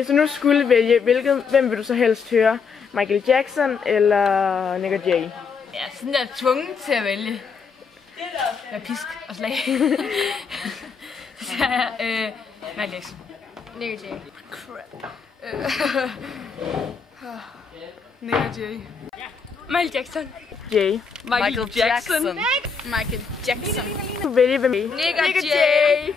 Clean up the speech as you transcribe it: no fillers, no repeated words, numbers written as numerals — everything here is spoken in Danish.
Hvis du nu skulle vælge, hvem vil du så helst høre? Michael Jackson eller Nick Jay? Ja, sådan der tvunget til at vælge. Med pisk og slag. Så Michael Jackson. Nick Jay. Crap. Nick Jay. Michael Jackson. Jay. Michael Jackson. Michael Jackson. Du vælger hvem? Nick Jay.